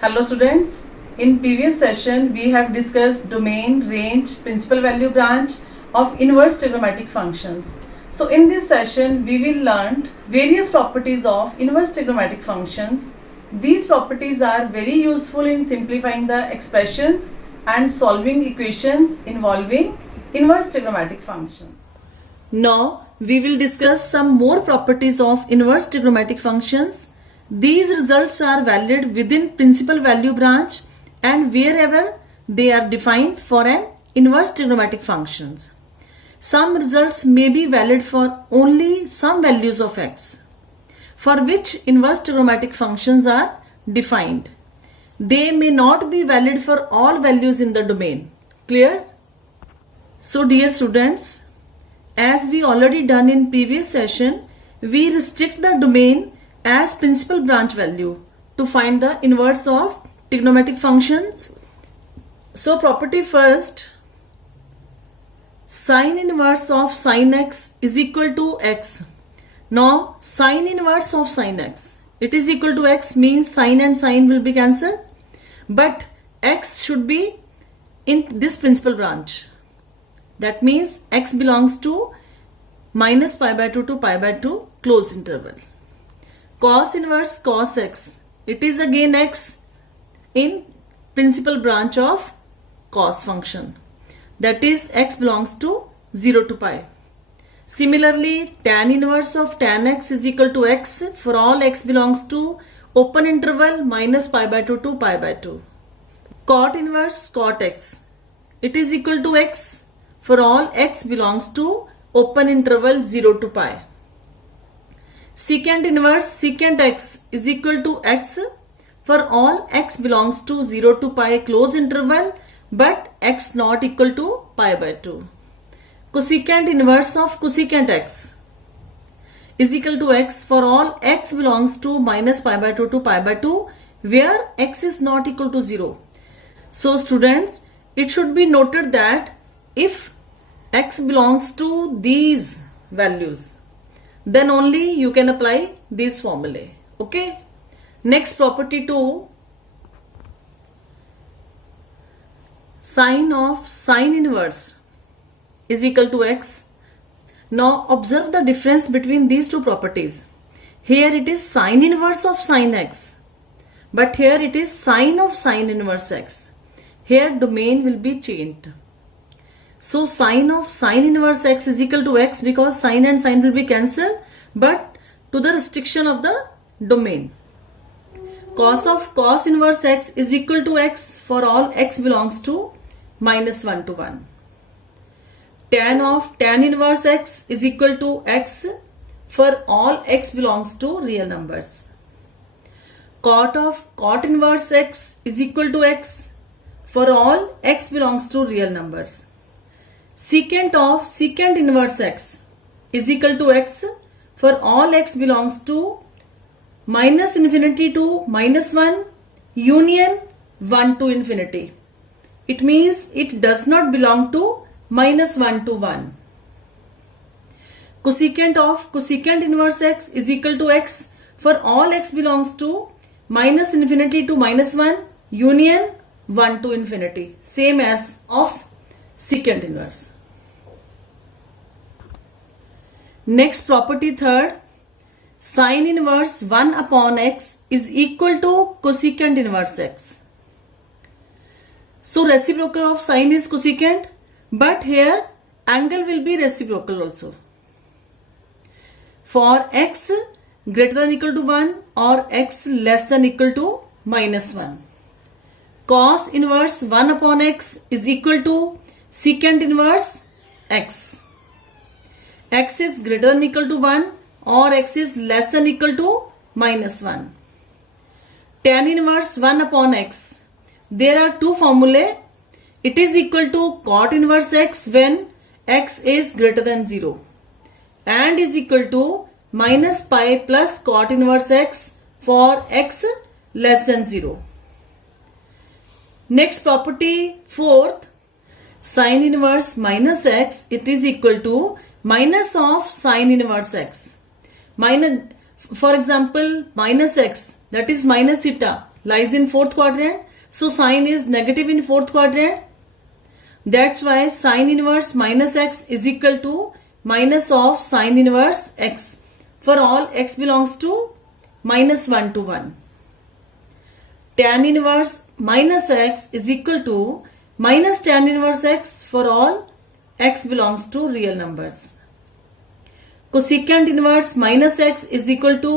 Hello students, in previous session we have discussed domain, range, principal value branch of inverse trigonometric functions. So in this session we will learn various properties of inverse trigonometric functions. These properties are very useful in simplifying the expressions and solving equations involving inverse trigonometric functions. Now we will discuss some more properties of inverse trigonometric functions. These results are valid within principal value branch and wherever they are defined for an inverse trigonometric functions. Some results may be valid for only some values of x, for which inverse trigonometric functions are defined. They may not be valid for all values in the domain. Clear? So dear students, as we already done in previous session, we restrict the domain as principal branch value to find the inverse of trigonometric functions. So property first, sine inverse of sine x is equal to x. Now sine inverse of sine x, it is equal to x means sine and sine will be cancelled, but x should be in this principal branch. That means x belongs to minus pi by 2 to pi by 2 closed interval. Cos inverse cos x, it is again x in principal branch of cos function. That is x belongs to 0 to pi. Similarly, tan inverse of tan x is equal to x for all x belongs to open interval minus pi by 2 to pi by 2. Cot inverse cot x, it is equal to x for all x belongs to open interval 0 to pi. Secant inverse secant x is equal to x for all x belongs to 0 to pi close interval but x not equal to pi by 2. Cosecant inverse of cosecant x is equal to x for all x belongs to minus pi by 2 to pi by 2 where x is not equal to 0. So students, it should be noted that if x belongs to these values, then only you can apply these formulae. Okay. Next property 2, sine of sine inverse is equal to x. Now observe the difference between these two properties. Here it is sine inverse of sine x, but here it is sine of sine inverse x. Here domain will be changed. So sine of sine inverse x is equal to x because sine and sine will be cancelled, but to the restriction of the domain. Cos of cos inverse x is equal to x for all x belongs to minus 1 to 1. Tan of tan inverse x is equal to x for all x belongs to real numbers. Cot of cot inverse x is equal to x for all x belongs to real numbers. Secant of secant inverse x is equal to x for all x belongs to minus infinity to minus 1 union 1 to infinity. It means it does not belong to minus 1 to 1. Cosecant of cosecant inverse x is equal to x for all x belongs to minus infinity to minus 1 union 1 to infinity. Same as of secant inverse. Next property third, sine inverse 1 upon x is equal to cosecant inverse x. So reciprocal of sine is cosecant, but here angle will be reciprocal also. For x greater than equal to 1 or x less than equal to minus 1. Cos inverse 1 upon x is equal to secant inverse x. X is greater than equal to 1 or x is less than equal to minus 1. Tan inverse 1 upon x. There are two formulae. It is equal to cot inverse x when x is greater than 0 and is equal to minus pi plus cot inverse x for x less than 0. Next property fourth, sine inverse minus x, it is equal to minus of sine inverse x. Minus, for example, minus x, that is minus theta lies in fourth quadrant. So sine is negative in fourth quadrant. That's why sine inverse minus x is equal to minus of sine inverse x for all x belongs to minus 1 to 1. Tan inverse minus x is equal to minus tan inverse x for all x belongs to real numbers. Cosecant inverse minus x is equal to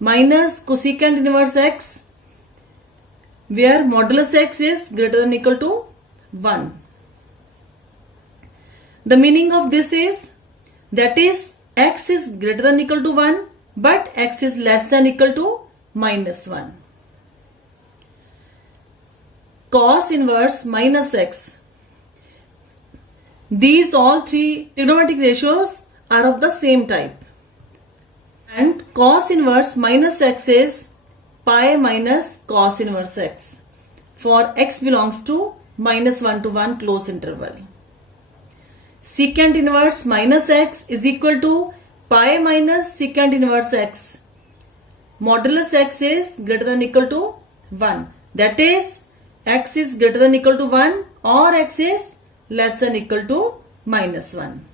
minus cosecant inverse x where modulus x is greater than equal to 1. The meaning of this is that is x is greater than equal to 1 but x is less than equal to minus 1. Cos inverse minus x. These all three trigonometric ratios are of the same type. And cos inverse minus x is pi minus cos inverse x for x belongs to minus 1 to 1 close interval. Secant inverse minus x is equal to pi minus secant inverse x. Modulus x is greater than equal to 1. That is x is greater than equal to 1 or x is less than equal to minus 1.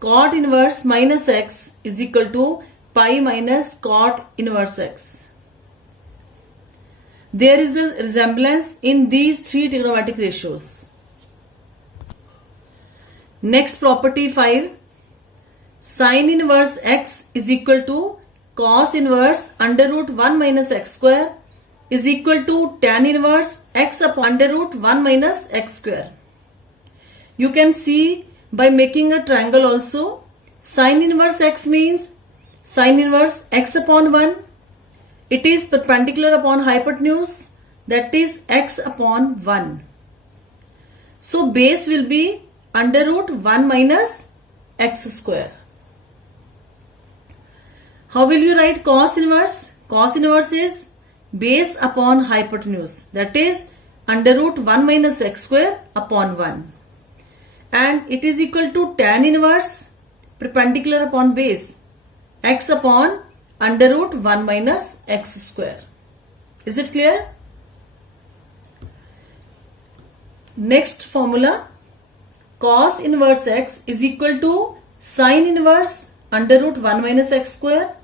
Cot inverse minus x is equal to pi minus cot inverse x. There is a resemblance in these three trigonometric ratios. Next property 5. Sin inverse x is equal to cos inverse under root 1 minus x square is equal to tan inverse x upon under root 1 minus x square. You can see by making a triangle also. Sin inverse x means sin inverse x upon 1. It is perpendicular upon hypotenuse, that is x upon 1. So base will be under root 1 minus x square. How will you write cos inverse? Cos inverse is base upon hypotenuse, that is under root 1 minus x square upon 1. And it is equal to tan inverse perpendicular upon base x upon under root 1 minus x square. Is it clear? Next formula. Cos inverse x is equal to sin inverse under root 1 minus x square.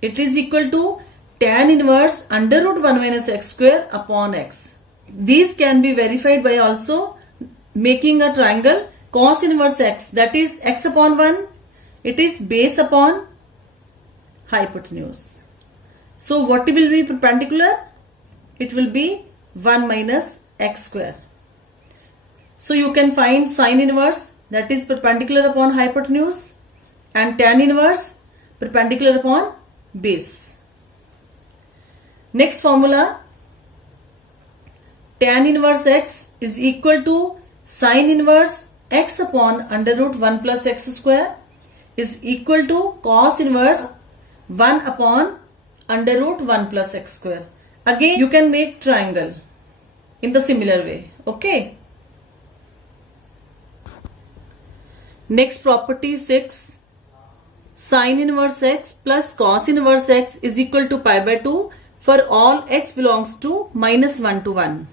It is equal to tan inverse under root 1 minus x square upon x. These can be verified by also making a triangle. Cos inverse x, that is x upon 1. It is base upon hypotenuse. So what will be perpendicular? It will be 1 minus x square. So you can find sin inverse, that is perpendicular upon hypotenuse, and tan inverse perpendicular upon base. Next formula. Tan inverse x is equal to sin inverse x upon under root 1 plus x square is equal to cos inverse 1 upon under root 1 plus x square. Again you can make triangle in the similar way. Okay. Next property 6. Sin inverse x plus cos inverse x is equal to pi by 2 for all x belongs to minus 1 to 1.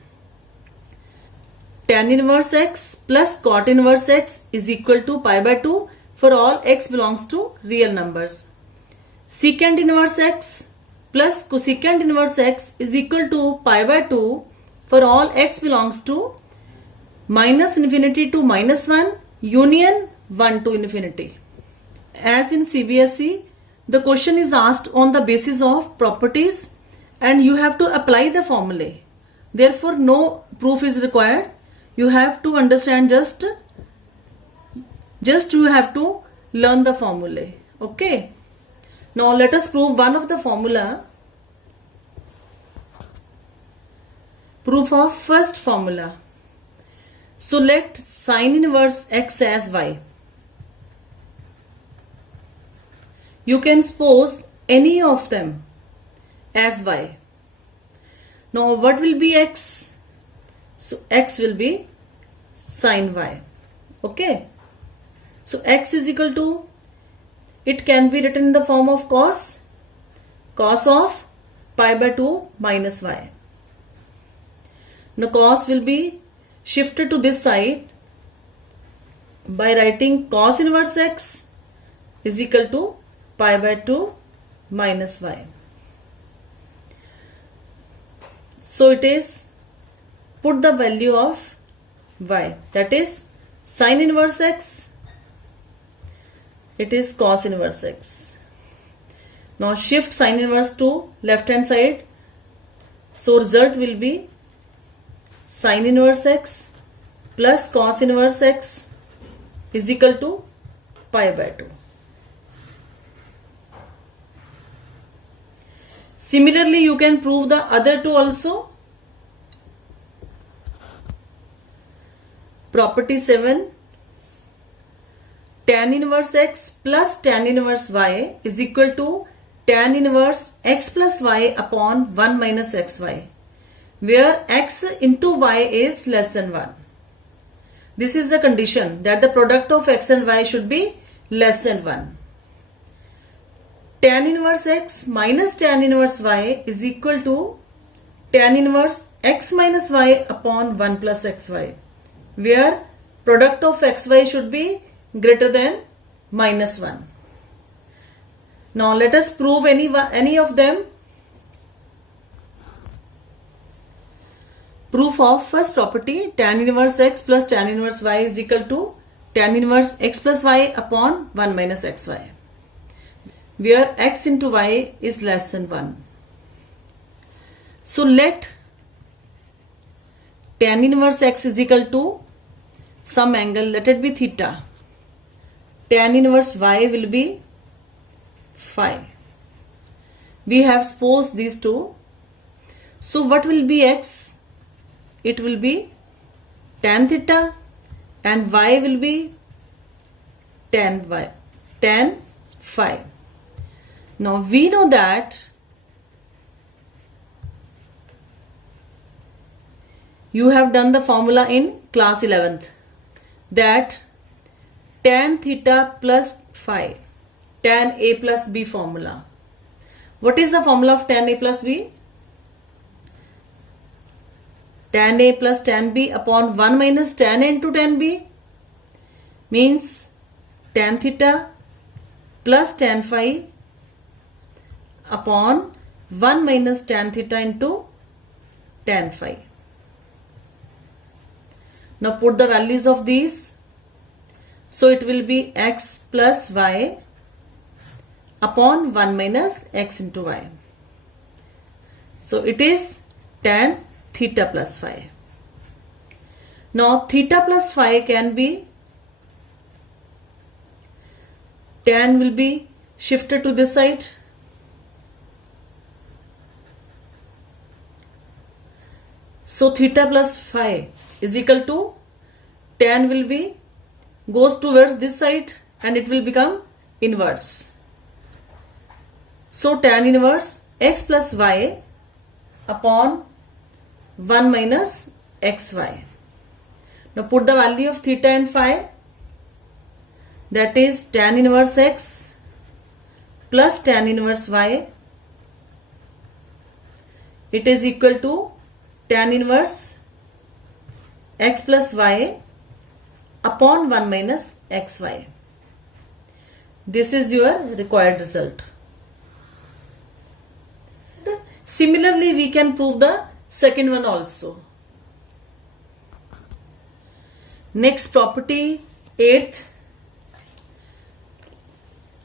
Tan inverse x plus cot inverse x is equal to pi by 2 for all x belongs to real numbers. Secant inverse x plus cosecant inverse x is equal to pi by 2 for all x belongs to minus infinity to minus 1 union 1 to infinity. As in CBSE, the question is asked on the basis of properties and you have to apply the formulae. Therefore, no proof is required. You have to understand just you have to learn the formulae. Okay. Now let us prove one of the formula. Proof of first formula. So let sin inverse x as y. You can suppose any of them as y. Now what will be x? So x will be sin y. Okay. So x is equal to, it can be written in the form of cos of pi by 2 minus y. Now cos will be shifted to this side by writing cos inverse x is equal to pi by 2 minus y. So it is, put the value of y, that is sin inverse x, it is cos inverse x. Now shift sin inverse to left hand side, so result will be sin inverse x plus cos inverse x is equal to pi by 2. Similarly, you can prove the other two also. Property 7, tan inverse x plus tan inverse y is equal to tan inverse x plus y upon 1 minus xy, where x into y is less than 1. This is the condition that the product of x and y should be less than 1. Tan inverse x minus tan inverse y is equal to tan inverse x minus y upon 1 plus xy, where product of xy should be greater than minus 1. Now let us prove any of them. Proof of first property, tan inverse x plus tan inverse y is equal to tan inverse x plus y upon 1 minus xy, where x into y is less than 1. So let tan inverse x is equal to some angle, let it be theta. Tan inverse y will be phi. We have supposed these two. So what will be x? It will be tan theta, and y will be tan phi. Now we know that you have done the formula in class 11th, that tan theta plus phi, tan a plus b formula. What is the formula of tan a plus b? Tan a plus tan b upon 1 minus tan a into tan b means tan theta plus tan phi upon 1 minus tan theta into tan phi. Now put the values of these. So it will be x plus y upon 1 minus x into y. So it is tan theta plus phi. Now theta plus phi can be, tan will be shifted to this side. So theta plus phi is equal to, tan will be goes towards this side and it will become inverse. So tan inverse x plus y upon 1 minus xy. Now put the value of theta and phi, that is tan inverse x plus tan inverse y. It is equal to tan inverse x plus y upon 1 minus xy. This is your required result. Similarly, we can prove the second one also. Next property, 8th,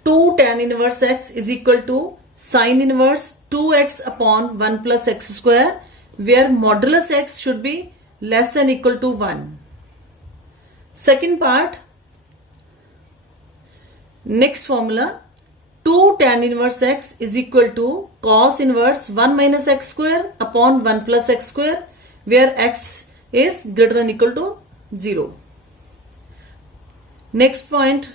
2 tan inverse x is equal to sin inverse 2x upon 1 plus x square, where modulus x should be less than equal to 1. Second part, next formula, 2 tan inverse x is equal to cos inverse 1 minus x square upon 1 plus x square, where x is greater than equal to 0. Next point,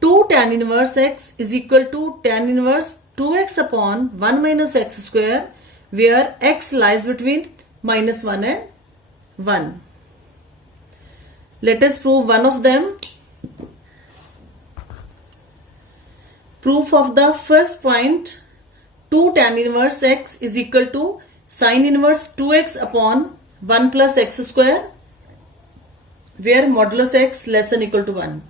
2 tan inverse x is equal to tan inverse 2x upon 1 minus x square, where x lies between minus 1 and 1. Let us prove one of them. Proof of the first point, 2 tan inverse x is equal to sin inverse 2x upon 1 plus x square, where modulus x less than equal to 1.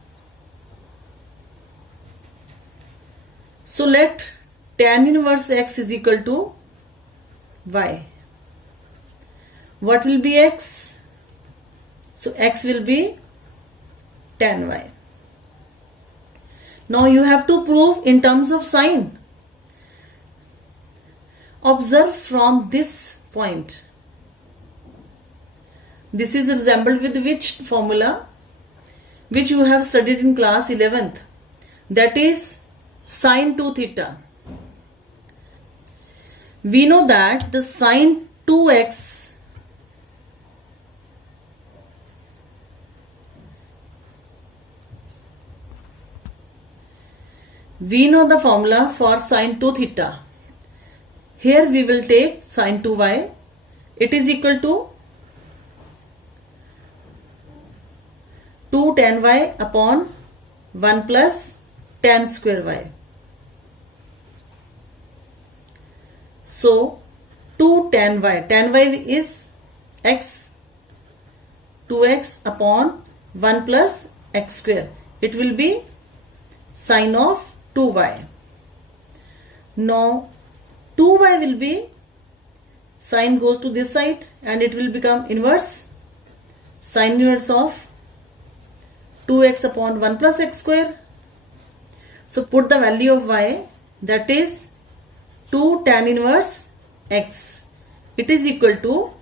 So let tan inverse x is equal to y. What will be x? So x will be tan y. Now you have to prove in terms of sign. Observe from this point. This is resembled with which formula? Which you have studied in class 11th. That is sin 2 theta. We know that the sin 2x we know the formula for sin 2 theta. Here we will take sin 2y. It is equal to 2 tan y upon 1 plus tan square y. So 2 tan y is x, 2x upon 1 plus x square. It will be sin of 2y. Now 2y will be, sin goes to this side and it will become inverse, sin inverse of 2x upon 1 plus x square. So put the value of y, that is 2 tan inverse x. It is equal to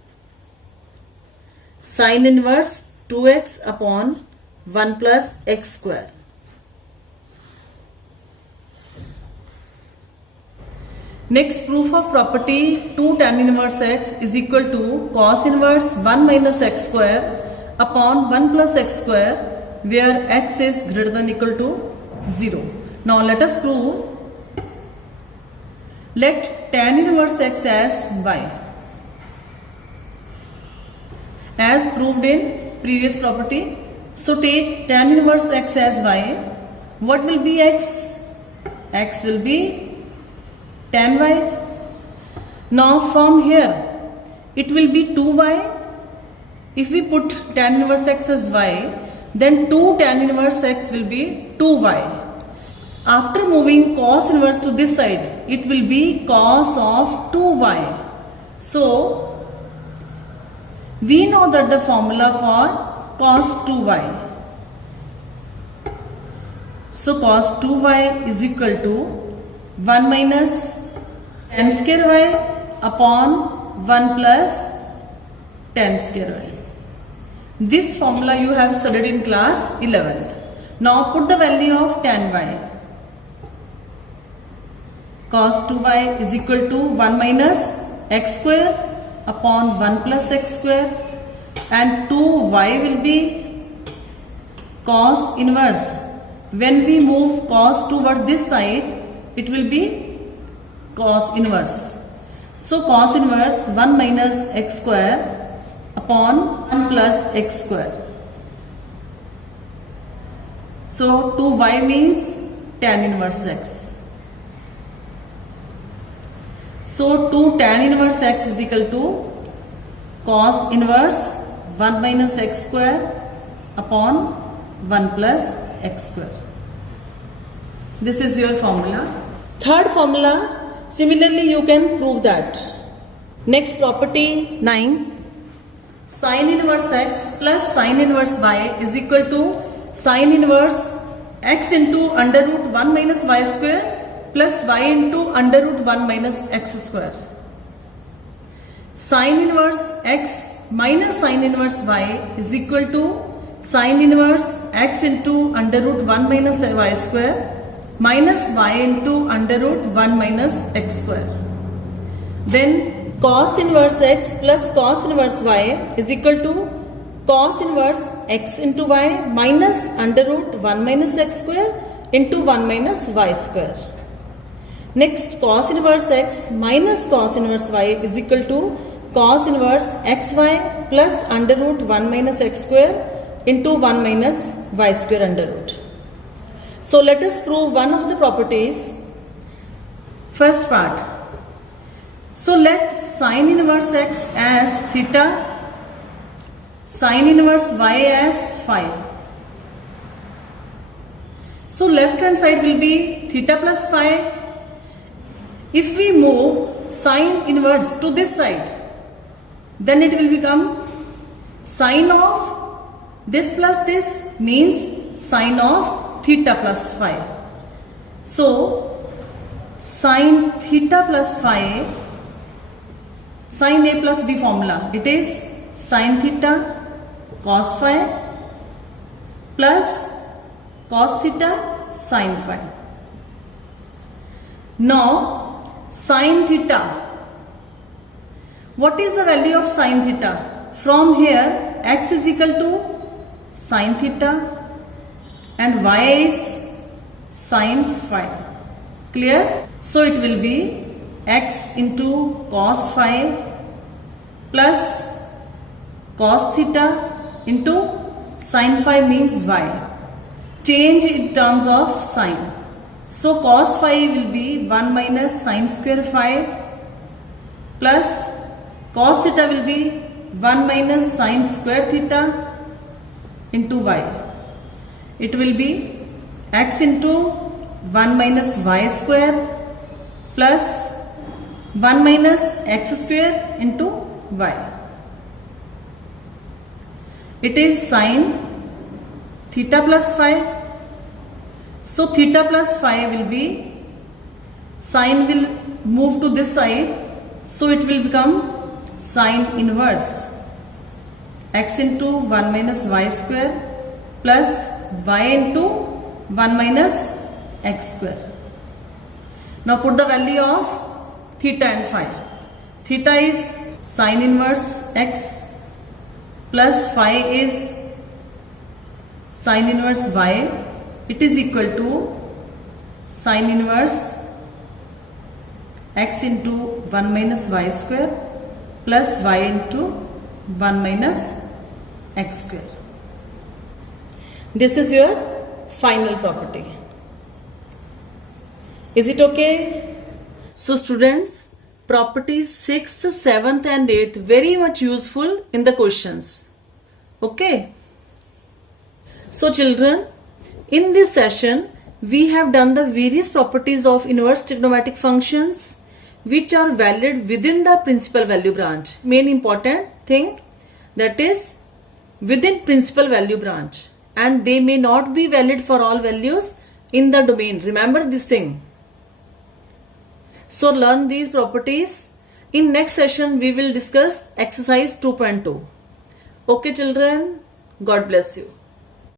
sin inverse 2x upon 1 plus x square. Next, proof of property 2 tan inverse x is equal to cos inverse 1 minus x square upon 1 plus x square, where x is greater than equal to 0. Now let us prove. Let tan inverse x as y. As proved in previous property. So take tan inverse x as y. What will be x? X will be tan y. Now from here it will be 2y. If we put tan inverse x as y, then 2 tan inverse x will be 2y. After moving cos inverse to this side, it will be cos of 2y. So we know that the formula for cos 2y. So cos 2y is equal to 1 minus tan square y upon 1 plus tan square y. This formula you have studied in class 11th. Now put the value of tan y. Cos 2y is equal to 1 minus x square upon 1 plus x square, and 2y will be cos inverse. When we move cos toward this side, it will be cos inverse. So cos inverse 1 minus x square upon 1 plus x square. So 2y means tan inverse x. So 2 tan inverse x is equal to cos inverse 1 minus x square upon 1 plus x square. This is your formula. Third formula, similarly you can prove that. Next property 9. Sin inverse x plus sin inverse y is equal to sin inverse x into under root 1 minus y square plus y into under root 1 minus x square. Sin inverse x minus sin inverse y is equal to sin inverse x into under root 1 minus y square minus y into under root 1 minus x square. Then cos inverse x plus cos inverse y is equal to cos inverse x into y minus under root 1 minus x square into 1 minus y square. Next, cos inverse x minus cos inverse y is equal to cos inverse xy plus under root 1 minus x square into 1 minus y square under root. So let us prove one of the properties. First part, So let sine inverse x as theta, sine inverse y as phi. So left hand side will be theta plus phi. If we move sine inverse to this side, then it will become sine of this plus this means sine of theta plus phi. So sine theta plus phi, sine a plus b formula, it is sine theta cos phi plus cos theta sin phi. Now sin theta, what is the value of sin theta? From here x is equal to sin theta and y is sin phi. Clear? So it will be x into cos phi plus cos theta into sin phi means y. Change in terms of sin. So cos phi will be 1 minus sin square phi plus cos theta will be 1 minus sin square theta into y. It will be x into 1 minus y square plus 1 minus x square into y. It is sin theta plus phi. So theta plus phi will be, sin will move to this side, so it will become sin inverse x into 1 minus y square plus y into 1 minus x square. Now put the value of theta and phi. Theta is sin inverse x plus phi is sin inverse y. It is equal to sin inverse x into 1 minus y square plus y into 1 minus x square. This is your final property. Is it okay? So students, properties 6th, 7th and 8th very much useful in the questions. Okay. So children, in this session we have done the various properties of inverse trigonometric functions which are valid within the principal value branch. Main important thing, that is within principal value branch, and they may not be valid for all values in the domain. Remember this thing. So learn these properties. In next session we will discuss exercise 2.2. Okay children, God bless you.